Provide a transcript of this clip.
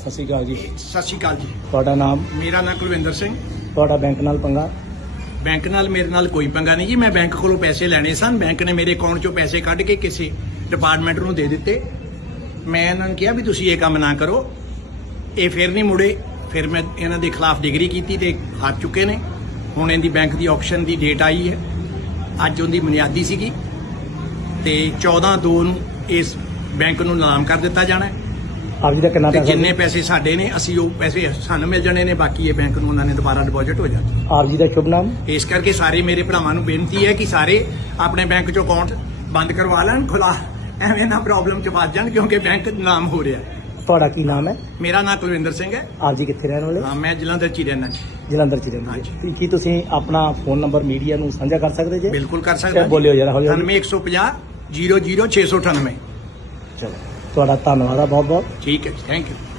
ਸਤਿ ਸ਼੍ਰੀ ਅਕਾਲ ਜੀ ਸਤਿ ਸ਼੍ਰੀ ਅਕਾਲ ਜੀ ਤੁਹਾਡਾ ਨਾਮ ਮੇਰਾ ਨਾਮ ਕੁਲਵਿੰਦਰ ਸਿੰਘ ਤੁਹਾਡਾ ਬੈਂਕ ਨਾਲ ਪੰਗਾ ਬੈਂਕ ਨਾਲ ਮੇਰੇ ਨਾਲ ਕੋਈ ਪੰਗਾ ਨਹੀਂ ਜੀ ਮੈਂ ਬੈਂਕ ਕੋਲੋਂ ਪੈਸੇ ਲੈਣੇ ਸਨ ਬੈਂਕ ਨੇ ਮੇਰੇ ਅਕਾਊਂਟ 'ਚੋਂ ਪੈਸੇ ਕੱਢ ਕੇ ਕਿਸੇ ਡਿਪਾਰਟਮੈਂਟ ਨੂੰ ਦੇ ਦਿੱਤੇ ਮੈਂ ਇਹਨਾਂ ਨੂੰ ਕਿਹਾ ਵੀ ਤੁਸੀਂ ਇਹ ਕੰਮ ਨਾ ਕਰੋ ਇਹ ਫੇਰ ਨਹੀਂ ਮੁੜੇ ਫਿਰ ਮੈਂ ਇਹਨਾਂ ਦੇ ਖਿਲਾਫ ਡਿਗਰੀ ਕੀਤੀ ਤੇ ਹਾਰ ਚੁੱਕੇ ਨੇ ਹੁਣ ਇਹਦੀ ਬੈਂਕ ਦੀ ਆਕਸ਼ਨ ਦੀ ਡੇਟ ਆਈ ਹੈ ਅੱਜ ਉਹਦੀ ਬੁਨਿਆਦੀ ਸੀਗੀ ਤੇ 14 2 ਨੂੰ ਇਸ ਬੈਂਕ ਨੂੰ ਨਾਮ ਕਰ ਦਿੱਤਾ ਜਾਣਾ ਹੈ ਆਪ ਜੀ ਦਾ ਕਿੰਨਾ ਪੈਸਾ ਜਿੰਨੇ ਪੈਸੇ ਸਾਡੇ ਨੇ ਅਸੀਂ ਉਹ ਪੈਸੇ ਸਾਨੂੰ ਮਿਲ ਜਾਣੇ ਨੇ ਬਾਕੀ ਇਹ ਬੈਂਕ ਨੂੰ ਉਹਨਾਂ ਨੇ ਦੁਬਾਰਾ ਡਿਪੋਜ਼ਿਟ ਹੋ ਜਾਣਾ ਆਪ ਜੀ ਦਾ ਸ਼ੁਭ ਨਾਮ ਇਸ ਕਰਕੇ ਸਾਰੇ ਮੇਰੇ ਭਰਾਵਾਂ ਨੂੰ ਬੇਨਤੀ ਹੈ ਕਿ ਸਾਰੇ ਆਪਣੇ ਬੈਂਕ 'ਚੋਂ ਅਕਾਊਂਟ ਬੰਦ ਕਰਵਾ ਲੈਣ ਖੁਲਾ ਐਵੇਂ ਨਾ ਪ੍ਰੋਬਲਮ 'ਚ ਫਸ ਜਾਣ ਕਿਉਂਕਿ ਬੈਂਕ ਨਾਮ ਹੋ ਰਿਹਾ ਤੁਹਾਡਾ ਕੀ ਨਾਮ ਹੈ ਮੇਰਾ ਨਾਮ ਕੁਲਵਿੰਦਰ ਸਿੰਘ ਹੈ ਆਪ ਜੀ ਕਿੱਥੇ ਰਹਿਣ ਵਾਲੇ ਹਾਂ, ਮੈਂ ਜ਼ਿਲ੍ਹਾ ਦਰਚੀ ਰਹਿਣਾ ਜਲੰਧਰ ਚ ਰਹਿੰਦੇ ਜੀ ਕੀ ਤੁਸੀਂ ਆਪਣਾ ਫੋਨ ਨੰਬਰ ਮੀਡੀਆ ਨੂੰ ਸਾਂਝਾ ਕਰ ਸਕਦੇ ਜੀ ਬਿਲਕੁਲ ਕਰ ਸਕਦਾ ਬੋਲਿਓ ਜ਼ਰਾ ਹੌਲੀ ਹੌਲੀ। 9150 00698 ਚਲੋ ਤੁਹਾਡਾ ਧੰਨਵਾਦ ਆ ਬਹੁਤ ਬਹੁਤ ਠੀਕ ਹੈ ਥੈਂਕ ਯੂ